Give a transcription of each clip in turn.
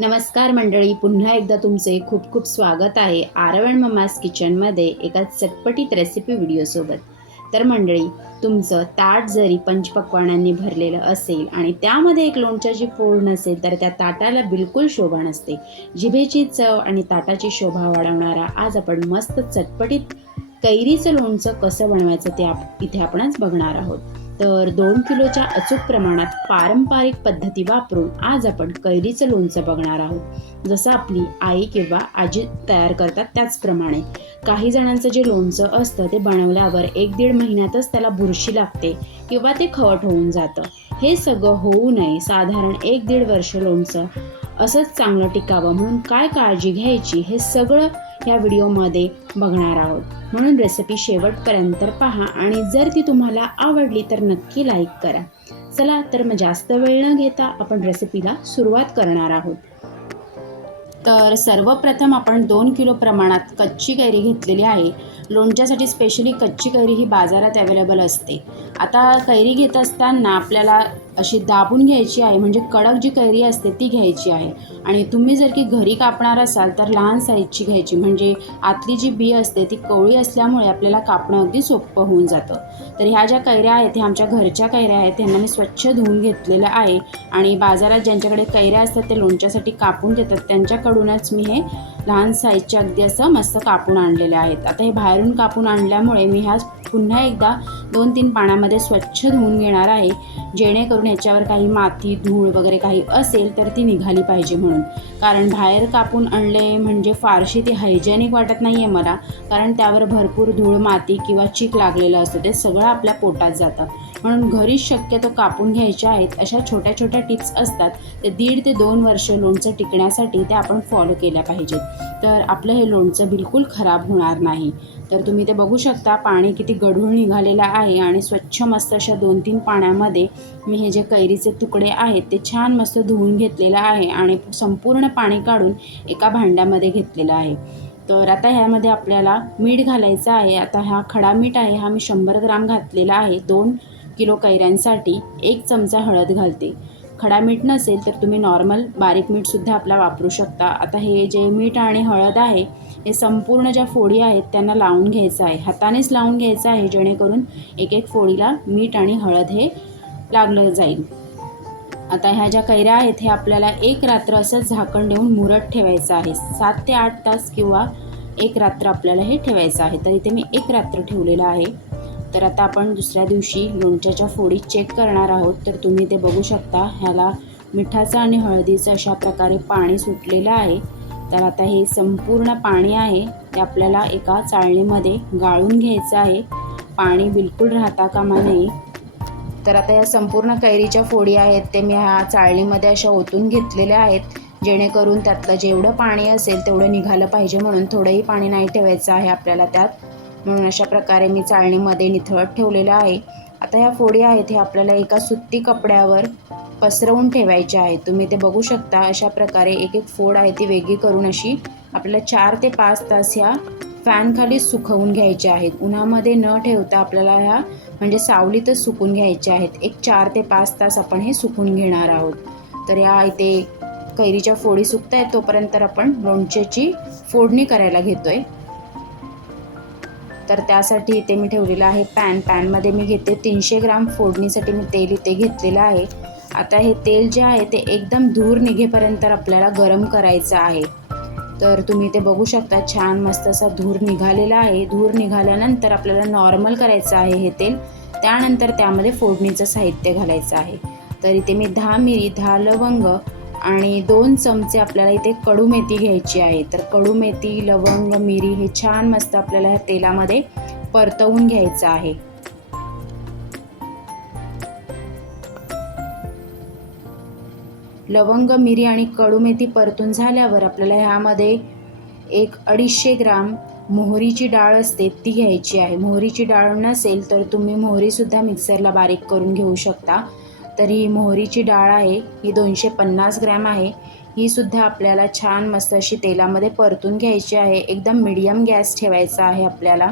नमस्कार मंडळी पुन्हा एकदा तुमचे खूप खूप स्वागत आहे आरवण ममास किचनमध्ये एका चटपटीत रेसिपी व्हिडिओसोबत तर मंडळी तुमचं ताट जरी पंचपक्वानांनी भरलेलं असेल आणि त्यामध्ये एक लोणच्याची फोड नसेल तर त्या ताटाला बिलकुल शोभा नसते. जिभेची चव आणि ताटाची शोभा वाढवणारा आज आपण मस्त चटपटीत कैरीचं लोणचं कसं बनवायचं ते आप इथे आपणच बघणार आहोत. तर दोन किलोच्या अचूक प्रमाणात पारंपरिक पद्धती वापरून आज आपण कैरीचं लोणचं बघणार आहोत. जसं आपली आई किंवा आजी तयार करतात त्याचप्रमाणे. काही जणांचं जे लोणचं असतं ते बनवल्यावर एक दीड महिन्यातच त्याला बुरशी लागते किंवा ते खवट होऊन जातं. हे सगळं होऊ नये साधारण एक दीड वर्ष लोणचं असंच चांगलं टिकावं म्हणून काय काळजी घ्यायची हे सगळं या व्हिडिओमध्ये बघणार आहोत. म्हणून रेसिपी शेवटपर्यंत पहा आणि जर ती तुम्हाला आवडली तर नक्की लाईक करा. चला तर मग जास्त वेळ न घेता आपण रेसिपीला सुरुवात करणार आहोत. तर सर्वप्रथम आपण दोन किलो प्रमाणात कच्ची कैरी घेतलेली आहे. लोणच्यासाठी स्पेशली कच्ची कैरी ही बाजारात अवेलेबल असते. आता कैरी घेत असताना आपल्याला अशी दाबून घ्यायची आहे. म्हणजे कडक जी कैरी असते ती घ्यायची आहे. आणि तुम्ही जर की घरी कापणार असाल तर लहान साईजची घ्यायची. म्हणजे आतली जी बी असते ती कवळी असल्यामुळे आपल्याला कापणं अगदी सोपं होऊन जातं. तर ह्या ज्या कैऱ्या आहेत ह्या आमच्या घरच्या कैऱ्या आहेत त्यांना मी स्वच्छ धुवून घेतलेलं आहे. आणि बाजारात ज्यांच्याकडे कैऱ्या असतात ते लोणच्यासाठी कापून देतात. त्यांच्याकडूनच मी हे लहान साईजचे अगदी असं मस्त कापून आणलेले आहेत. आता हे बाहेरून कापून आणल्यामुळे मी ह्या पुन्हा एकदा दोन तीन पाण्यामध्ये स्वच्छ धुवून घेणार आहे. जेणेकरून याच्यावर काही माती धूळ वगैरे काही असेल तर ती निघाली पाहिजे म्हणून. कारण बाहेर कापून आणले म्हणजे फारशी ती हायजेनिक वाटत नाही आहे मला. कारण त्यावर भरपूर धूळ माती किंवा चीक लागलेलं असतं. ते सगळं आपल्या पोटात जातं. म्हणून घरीच शक्यतो कापून घ्यायच्या आहेत अशा छोट्या छोट्या टिप्स असतात. ते दीड ते दोन वर्ष लोणचं टिकण्यासाठी ते आपण फॉलो केल्या पाहिजेत. तर आपलं हे लोणचं बिलकुल खराब होणार नाही. तर तुम्ही ते बघू शकता पाणी किती गढूळ निघालेलं आहे आणि स्वच्छ मस्त अशा दोन तीन पाण्यामध्ये मी हे जे कैरीचे तुकडे आहेत ते छान मस्त धुवून घेतलेलं आहे आणि संपूर्ण पाणी काढून एका भांड्यामध्ये घेतलेलं आहे. तर आता ह्यामध्ये आपल्याला मीठ घालायचं आहे. आता हा खडा मीठ आहे हा मी शंभर ग्राम घातलेला आहे. दोन किलो कैऱ्यांसाठी एक चमचा हळद घालते. खडा मीठ नसेल तर तुम्ही नॉर्मल बारीक मीठसुद्धा आपला वापरू शकता. आता हे जे मीठ आणि हळद आहे हे संपूर्ण ज्या फोडी आहेत त्यांना लावून घ्यायचं आहे. हातानेच लावून घ्यायचं आहे जेणेकरून एक एक फोडीला मीठ आणि हळद हे लागलं जाईल. आता ह्या ज्या कैऱ्या आहेत हे आपल्याला एक रात्र असं झाकण देऊन मुरत ठेवायचं आहे. सात ते आठ तास किंवा एक रात्र आपल्याला हे ठेवायचं आहे. तर इथे मी एक रात्र ठेवलेलं आहे. तर आता आपण दुसऱ्या दिवशी लोणच्याच्या फोडी चेक करणार आहोत. तर तुम्ही ते बघू शकता. ह्याला मिठाचं आणि हळदीचं अशा प्रकारे पाणी सुटलेलं आहे. तर आता हे संपूर्ण पाणी आहे. ते आपल्याला एका चाळणीमध्ये गाळून घ्यायचं आहे. पाणी बिलकुल राहता कामा नये. तर आता या संपूर्ण कैरीच्या फोडी आहेत. ते मी ह्या चाळणीमध्ये अशा ओतून घेतलेल्या आहेत. जेणेकरून त्यातलं जेवढं पाणी असेल तेवढं निघालं पाहिजे म्हणून थोडंही पाणी नाही ठेवायचं आहे आपल्याला त्यात. म्हणून अशा प्रकारे मी चाळणीमध्ये निथळत ठेवलेलं आहे. आता ह्या फोडी आहेत हे आपल्याला एका सुत्ती कपड्यावर पसरवून ठेवायचे आहेत तुम्ही ते बघू शकता अशा प्रकारे एक एक फोड आहे ती वेगळी करून अशी आपल्याला चार ते पाच तास ह्या फॅनखाली सुकवून घ्यायच्या आहेत. उन्हामध्ये न ठेवता आपल्याला ह्या म्हणजे सावलीतच सुकून घ्यायच्या आहेत. एक चार ते पाच तास आपण हे सुकून घेणार आहोत. तर या इथे कैरीच्या फोडी सुकत आहेत तोपर्यंत आपण लोणच्याची फोडणी करायला घेतो आहे तर त्यासाठी इथे मी ठेवलेलं आहे पॅन. पॅनमध्ये मी घेते तीनशे ग्राम. फोडणीसाठी मी तेल इथे घेतलेलं आहे. आता हे तेल जे आहे ते एकदम धूर निघेपर्यंत आपल्याला गरम करायचं आहे. तर तुम्ही ते बघू शकता छान मस्त असा धूर निघालेला आहे. धूर निघाल्यानंतर आपल्याला नॉर्मल करायचं आहे हे तेल. त्यानंतर त्यामध्ये फोडणीचं साहित्य घालायचं आहे. तर इथे मी दहा मिरी दहा लवंग आणि दोन चमचे आपल्याला इथे कडू मेथी घ्यायची आहे. तर कडू मेथी लवंग मिरी हे छान मस्त आपल्याला ह्या तेलामध्ये परतवून घ्यायचं आहे. लवंग मिरी आणि कडू मेथी परतून झाल्यावर आपल्याला ह्यामध्ये एक अडीचशे ग्राम मोहरीची डाळ असते ती घ्यायची आहे. मोहरीची डाळ नसेल तर तुम्ही मोहरीसुद्धा मिक्सरला बारीक करून घेऊ शकता. तर ही मोहरीची डाळ आहे ही दोनशे पन्नास ग्रॅम आहे. ही सुद्धा आपल्याला छान मस्त अशी तेलामध्ये परतून घ्यायची आहे. एकदम मिडियम गॅस ठेवायचा आहे आपल्याला.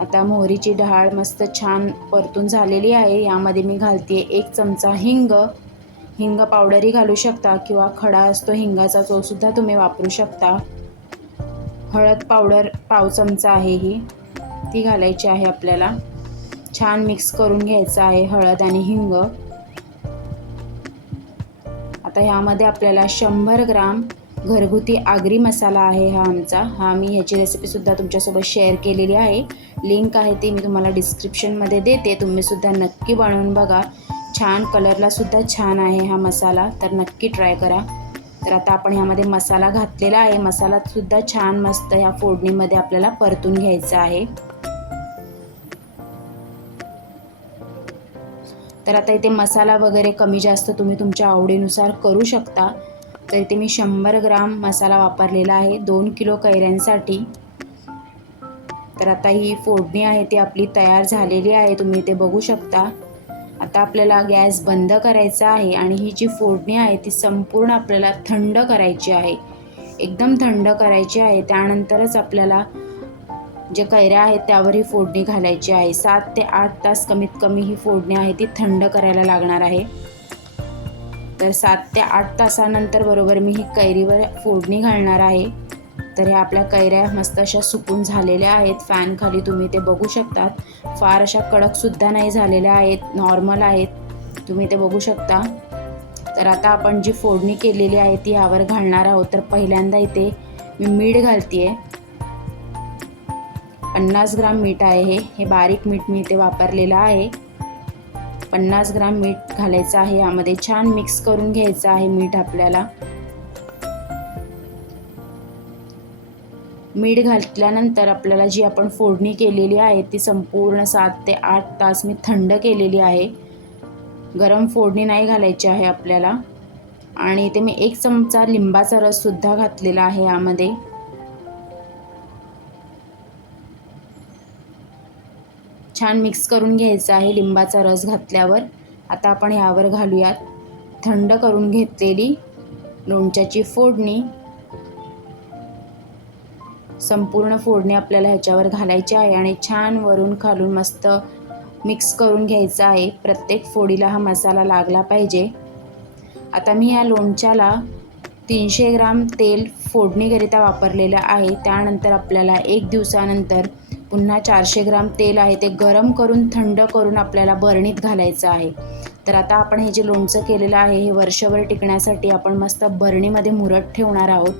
आता मोहरीची डाळ मस्त छान परतून झालेली आहे. यामध्ये मी घालते एक चमचा हिंग. हिंग पावडरही घालू शकता किंवा खडा असतो हिंगाचा तो सुद्धा तुम्ही वापरू शकता. हळद पावडर पाव चमचा आहे ही. ती घालायची आहे आपल्याला. छान मिक्स करून घ्यायचं आहे हळद आणि हिंग. आता ह्यामध्ये आपल्याला शंभर ग्राम घरगुती आगरी मसाला आहे हा आमचा. हा मी ह्याची रेसिपीसुद्धा तुमच्यासोबत शेअर केलेली आहे. लिंक आहे ती मी तुम्हाला डिस्क्रिप्शनमध्ये देते. तुम्हीसुद्धा नक्की बनवून बघा. छान कलरलासुद्धा छान आहे हा मसाला. तर नक्की ट्राय करा. तर आता आपण ह्यामध्ये मसाला घातलेला आहे. मसालासुद्धा छान मस्त ह्या फोडणीमध्ये आपल्याला परतून घ्यायचा आहे. तर आता इथे मसाला वगैरे कमी जास्त तुम्ही तुमच्या आवडीनुसार करू शकता. तर इथे मी शंभर ग्राम मसाला वापरलेला आहे दोन किलो कैऱ्यांसाठी. तर आता ही फोडणी आहे ती आपली तयार झालेली आहे तुम्ही ते बघू शकता. आता आपल्याला गॅस बंद करायचा आहे आणि ही जी फोडणी आहे ती संपूर्ण आपल्याला थंड करायची आहे. एकदम थंड करायची आहे त्यानंतरच आपल्याला जे कैऱ्या आहेत त्यावर ही फोडणी घालायची आहे. सात ते आठ तास कमीत कमी ही फोडणी आहे ती थंड करायला लागणार आहे. तर सात ते आठ तासानंतर बरोबर मी ही कैरीवर फोडणी घालणार आहे. तर ह्या आपल्या कैऱ्या मस्त अशा सुकून झालेल्या आहेत. फॅन खाली तुम्ही ते बघू शकतात. फार अशा कडकसुद्धा नाही झालेल्या आहेत. नॉर्मल आहेत. तुम्ही ते बघू शकता. तर आता आपण जी फोडणी केलेली आहे ती यावर घालणार आहोत. तर पहिल्यांदा इथे मी मीठ घालते आहे पन्नास ग्राम मीठ आहे हे. हे बारीक मीठ मी इथे वापरलेलं आहे. पन्नास ग्राम मीठ घालायचं आहे. यामध्ये छान मिक्स करून घ्यायचं आहे मीठ आपल्याला. मीठ घातल्यानंतर आपल्याला जी आपण फोडणी केलेली आहे ती संपूर्ण सात ते आठ तास मी थंड केलेली आहे. गरम फोडणी नाही घालायची आहे आपल्याला. आणि इथे मी एक चमचा लिंबाचा रससुद्धा घातलेला आहे यामध्ये. छान मिक्स करून घ्यायचं आहे लिंबाचा रस घातल्यावर. आता आपण यावर घालूयात. थंड करून घेतलेली लोणच्याची फोडणी. संपूर्ण फोडणी आपल्याला ह्याच्यावर घालायची आहे आणि छान वरून खालून मस्त मिक्स करून घ्यायचं आहे. प्रत्येक फोडीला हा मसाला लागला पाहिजे. आता मी या लोणच्याला तीनशे ग्राम तेल फोडणीकरिता वापरलेलं आहे. त्यानंतर आपल्याला एक दिवसानंतर पुन्हा चारशे ग्राम तेल आहे ते गरम करून थंड करून आपल्याला बरणीत घालायचं आहे. तर आता आपण हे जे लोणचं केलेलं आहे हे वर्षभर टिकण्यासाठी आपण मस्त बरणीमध्ये मुरत ठेवणार आहोत.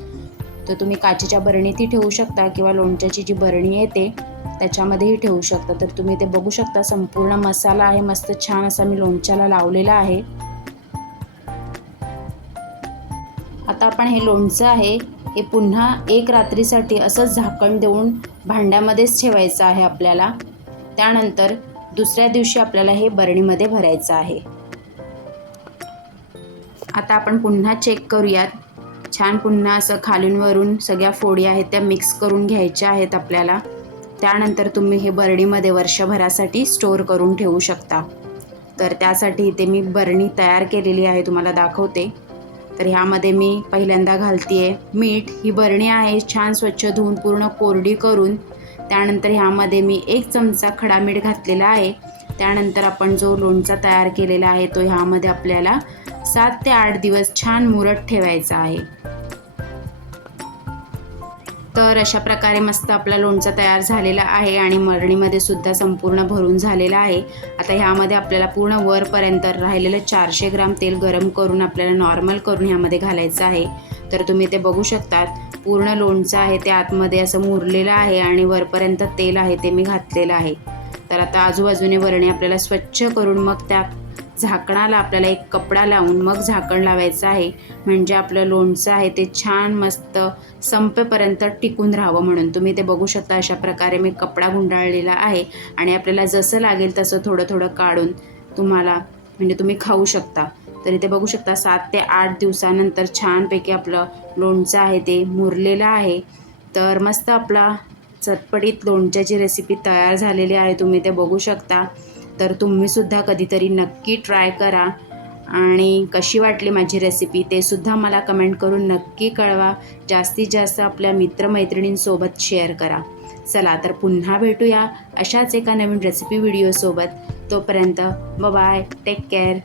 तर तुम्ही काचेच्या बरणीतही ठेवू शकता किंवा लोणच्याची जी बरणी येते त्याच्यामध्येही ठेवू शकता. तर तुम्ही ते बघू शकता संपूर्ण मसाला आहे मस्त छान असा मी लोणच्याला लावलेला आहे. आता आपण हे लोणचं आहे हे पुन्हा एक रात्रीसाठी असंच झाकण देऊन भांड्यामध्येच ठेवायचं आहे आपल्याला. त्यानंतर दुसऱ्या दिवशी आपल्याला हे बरणीमध्ये भरायचं आहे. आता आपण पुन्हा चेक करूयात. छान पुन्हा असं खालून वरून सगळ्या फोडी आहेत त्या मिक्स करून घ्यायच्या आहेत आपल्याला. त्यानंतर तुम्ही हे बरणीमध्ये वर्षभरासाठी स्टोअर करून ठेवू शकता. तर त्यासाठी इथे मी बरणी तयार केलेली आहे तुम्हाला दाखवते. तर ह्यामध्ये मी पहिल्यांदा घालते आहे मीठ ही बरणी आहे छान स्वच्छ धुवून पूर्ण कोरडी करून. त्यानंतर ह्यामध्ये मी एक चमचा खडा मीठ घातलेला आहे. त्यानंतर आपण जो लोणचा तयार केलेला आहे तो ह्यामध्ये आपल्याला सात ते आठ दिवस छान मुरत ठेवायचा आहे. तर अशा प्रकारे मस्त आपला लोणचा तयार झालेला आहे आणि मळणीमध्ये सुद्धा संपूर्ण भरून झालेला आहे. आता ह्यामध्ये आपल्याला पूर्ण वरपर्यंत राहिलेलं चारशे ग्राम तेल गरम करून आपल्याला नॉर्मल करून ह्यामध्ये घालायचं आहे. तर तुम्ही ते बघू शकतात. पूर्ण लोणचं आहे ते आतमध्ये असं मुरलेलं आहे आणि वरपर्यंत तेल आहे ते मी घातलेलं आहे. तर आता आजूबाजूने वरणे आपल्याला स्वच्छ करून मग त्या झाकणाला आपल्याला एक कपडा लावून मग झाकण लावायचं आहे. म्हणजे आपलं लोणचं आहे ते छान मस्त संपेपर्यंत टिकून राहावं म्हणून. तुम्ही ते बघू शकता अशा प्रकारे मी कपडा गुंडाळलेला आहे. आणि आपल्याला जसं लागेल तसं थोडं थोडं काढून तुम्हाला म्हणजे तुम्ही खाऊ शकता. तर इथे बघू शकता सात ते आठ दिवसानंतर छानपैकी आपलं लोणचं आहे ते मुरलेलं आहे. तर मस्त आपला चटपटीत लोणच्याची रेसिपी तयार झालेली आहे. तुम्ही ते बघू शकता. तर तुम्हीसुद्धा कधीतरी नक्की ट्राय करा. आणि कशी वाटली माझी रेसिपी ते सुद्धा मला कमेंट करून नक्की कळवा. जास्तीत जास्त आपल्या मित्रमैत्रिणींसोबत शेअर करा. चला तर पुन्हा भेटूया अशाच एका नवीन रेसिपी व्हिडिओसोबत तोपर्यंत बाय टेक केअर